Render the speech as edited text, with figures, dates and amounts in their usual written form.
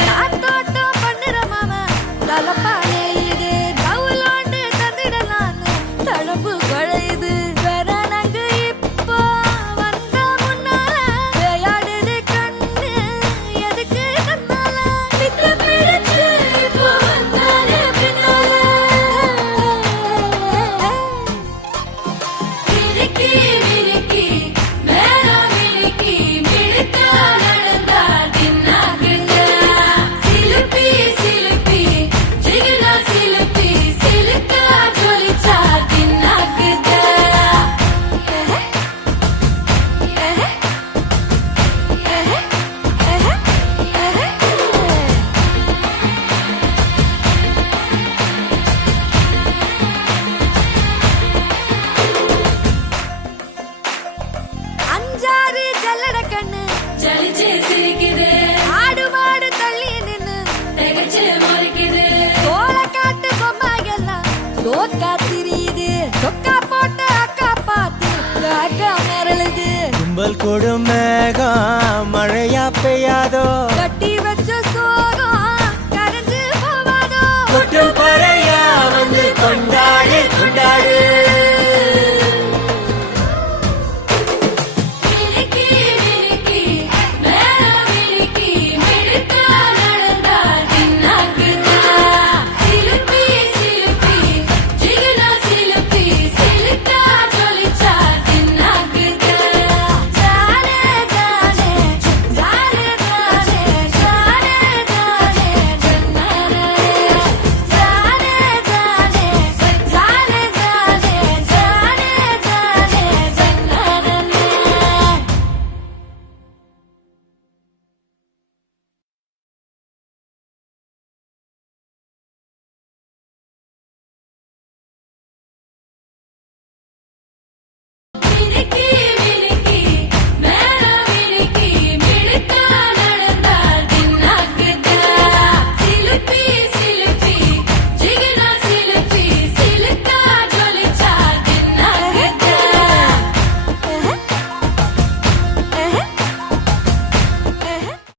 காத்தோட்டம் பண்ணுற மாமா தலப்பானே இது தவுலோண்டு தந்திடலான்னு தழம்பு குழையுது வரணங்கு இப்போ வந்த முன்னால விளையாடுது கண்ணு எதுக்கு தன்னால விட்டு பிடிச்சு இப்போ வந்தாலே பின்னால விரிக்கி விரிக்கி மேல விரிக்கி மிடுக்கா நடந்தா தின்னாக்குங்க சிலுப்பி சிலுப்பி ஜிகினா சிலுப்பி சிலுக்கா ஜொலிச்சா தின்னாக்குங்க அஞ்சாறு ஜல்லட கண்ணு ஜலிச்சு சிரிக்குது ஆடு மாடு தள்ளி நின்னு திகச்சு முறைக்குது தோள காட்டு பொம்மை எல்லாம் சோக்கா திரியுது சொக்கா போட்ட அக்கா பார்த்து காக்கா மிரளுது கும்பல் கொடும் மேகம் மழையா பெய்யாதோ கட்டி வச்ச சோகம் கரைஞ்சு போவாதோ கொட்டும் பறையா வந்து கொண்டாடு கொண்டாடு விரிக்கி விரிக்கி மேல விரிக்கி மிடுக்கா நடந்தா தின்னாக்குங்க சிலுப்பி சிலுப்பி ஜிகினா சிலுப்பி சிலுக்கா ஜொலிச்சா தின்னாக்குங்க ஜாலே ஜாலே ஜாலே ஜாலே ஜாலே ஜாலே ஜன்னரே ஜாலே ஜாலே ஜாலே ஜாலே ஜாலே ஜாலே ஜன்னரே விரிக்கி